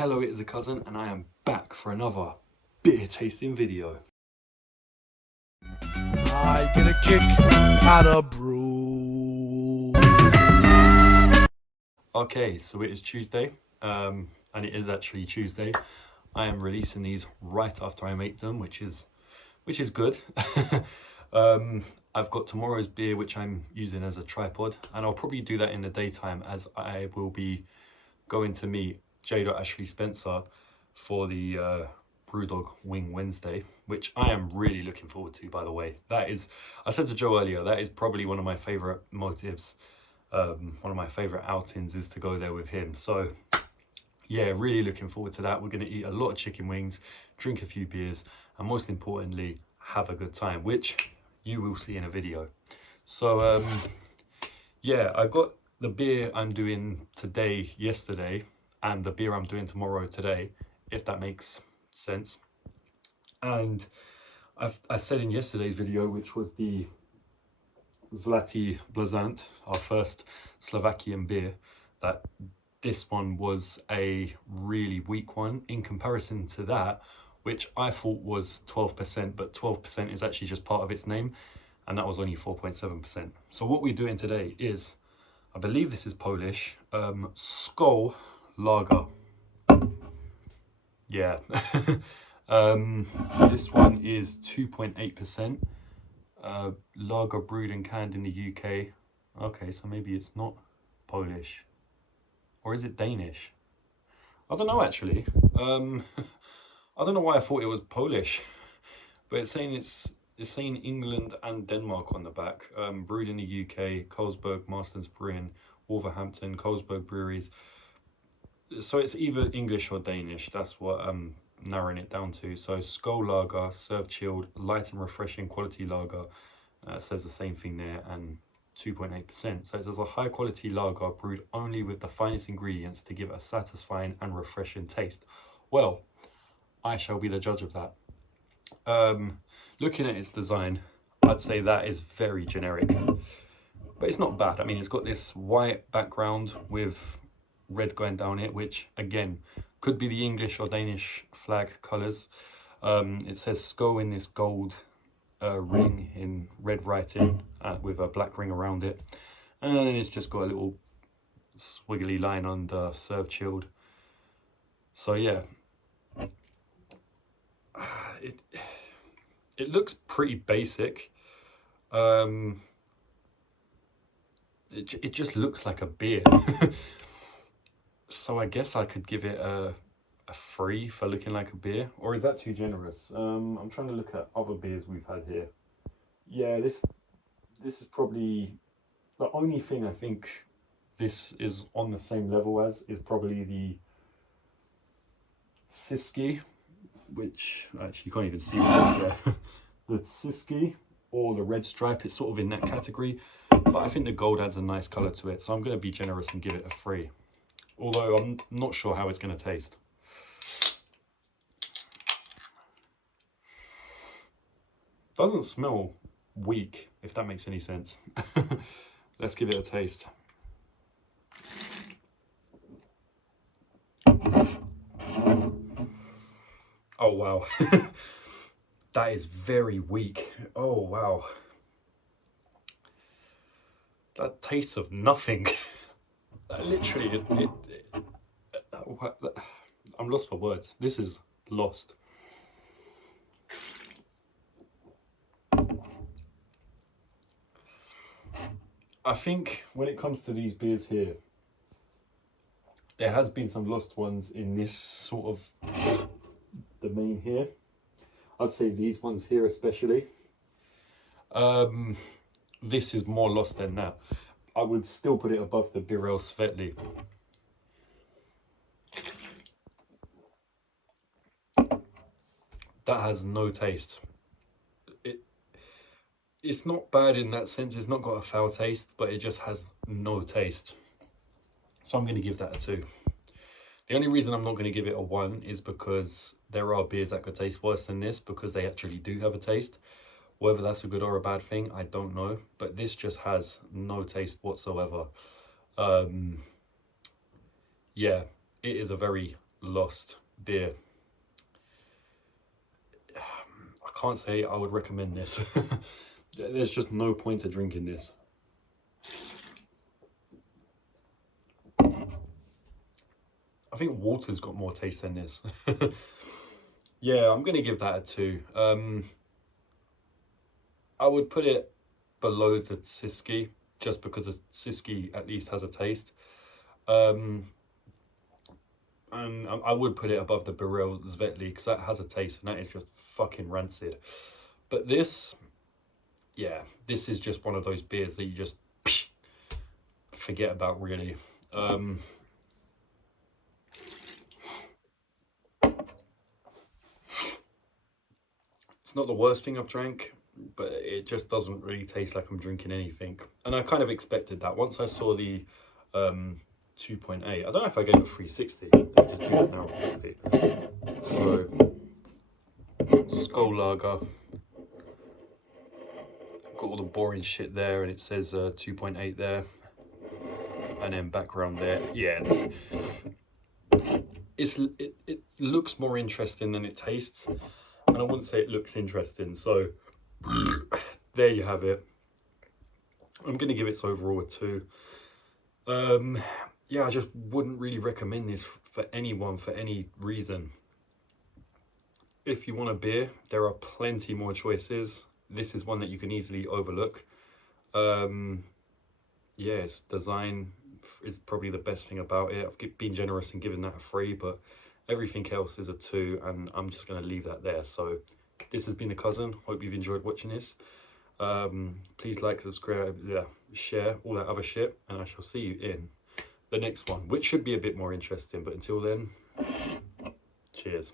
Hello, it is a cousin, and I am back for another beer tasting video. I get a kick out of brew. Okay, so it is Tuesday, and it is actually Tuesday. I am releasing these right after I make them, which is good. I've got tomorrow's beer, which I'm using as a tripod, and I'll probably do that in the daytime as I will be going to meet J.Ashley Spencer for the Brewdog Wing Wednesday, which I am really looking forward to, by the way. That is, I said to Joe earlier, that is probably one of my favourite motives. One of my favourite outings is to go there with him. So yeah, really looking forward to that. We're going to eat a lot of chicken wings, drink a few beers, and most importantly, have a good time, which you will see in a video. So yeah, I got the beer I'm doing today, yesterday, and the beer I'm doing tomorrow, today, if that makes sense. And I said in yesterday's video, which was the Zlatý Blazant, our first Slovakian beer, that this one was a really weak one in comparison to that, which I thought was 12%, but 12% is actually just part of its name, and that was only 4.7%. So what we're doing today is, I believe this is Polish, Skol lager. Yeah. This one is 2.8%. Lager brewed and canned in the UK. Okay, so maybe it's not Polish. Or is it Danish? I don't know, actually. I don't know why I thought it was Polish. But it's saying England and Denmark on the back. Brewed in the UK, Carlsberg, Marston's Brewing, Wolverhampton, Carlsberg Breweries. So it's either English or Danish. That's what I'm narrowing it down to. So Skol lager, served chilled, light and refreshing quality lager. Says the same thing there, and 2.8%. So it says a high quality lager brewed only with the finest ingredients to give a satisfying and refreshing taste. Well, I shall be the judge of that. Looking at its design, I'd say that is very generic, but it's not bad. I mean, it's got this white background with red going down it, which again could be the English or Danish flag colours. It says Skol in this gold ring in red writing with a black ring around it, and then it's just got a little squiggly line under served chilled. So yeah, it looks pretty basic. It just looks like a beer. So I guess I could give it a 3 for looking like a beer, or is that too generous? I'm trying to look at other beers we've had here. Yeah, this is probably the only thing I think this is on the same level as is probably the Siski, which actually you can't even see what it is there. The Siski or the Red Stripe, it's sort of in that category, but I think the gold adds a nice colour to it, so I'm going to be generous and give it a 3. Although I'm not sure how it's going to taste. Doesn't smell weak, if that makes any sense. Let's give it a taste. Oh wow. That is very weak. Oh wow. That tastes of nothing. Literally, I'm lost for words. This is lost. I think when it comes to these beers here, there has been some lost ones in this sort of domain here. I'd say these ones here especially. This is more lost than that. I would still put it above the Birel Svetli. That has no taste. It's not bad in that sense. It's not got a foul taste, but it just has no taste. So I'm going to give that a 2. The only reason I'm not going to give it a 1 is because there are beers that could taste worse than this, because they actually do have a taste. Whether that's a good or a bad thing, I don't know. But this just has no taste whatsoever. Yeah, it is a very Lost beer. I can't say I would recommend this. There's just no point to drinking this. I think water's got more taste than this. Yeah, I'm gonna give that a 2. I would put it below the Siski, just because the Siski at least has a taste. And I would put it above the Birel Svetli, because that has a taste and that is just fucking rancid. But this, yeah, this is just one of those beers that you just forget about, really. It's not the worst thing I've drank, but it just doesn't really taste like I'm drinking anything. And I kind of expected that. Once I saw the 2.8, I don't know if I gave it 360. Let me just do that now quickly. So, Skol Lager. Got all the boring shit there, and it says 2.8 there. And then background there. Yeah. It looks more interesting than it tastes. And I wouldn't say it looks interesting, so there you have it. I'm going to give its overall a 2. Yeah, I just wouldn't really recommend this for anyone for any reason. If you want a beer, there are plenty more choices. This is one that you can easily overlook. Yeah, its design is probably the best thing about it. I've been generous in giving that a 3, but everything else is a 2, and I'm just going to leave that there. So this has been The Cousin. Hope you've enjoyed watching this. Please like, subscribe, share, all that other shit, and I shall see you in the next one, which should be a bit more interesting. But until then, cheers.